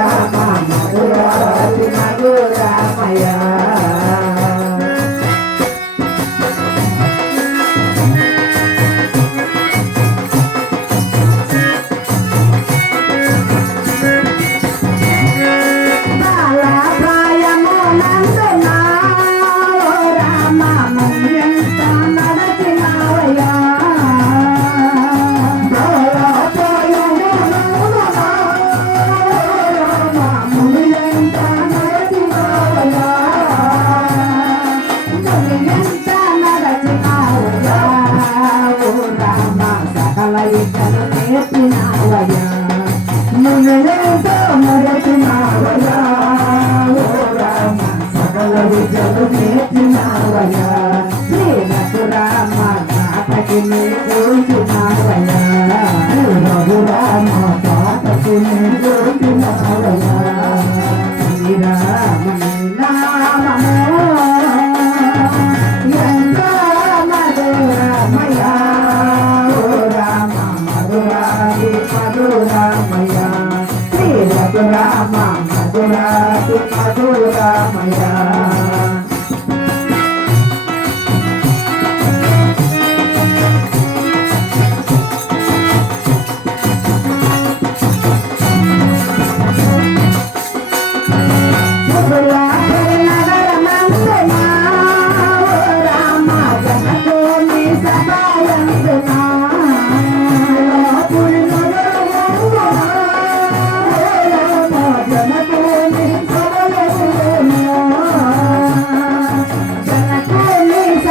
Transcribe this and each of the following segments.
రఘురామ సకల విద్యలు నేర్పినావయ్యా మునులతో మరచినావయ్యా ఓ రామ సకల విద్యలు నేర్చినావయ్యా శ్రీనకు రామ తాతకి నీ మధురమయ్యా శ్రీ రఘురామ మధురాది మధురమయ్యా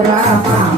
మధురమయా శ్రీ రఘురామ మధురాతి మధుర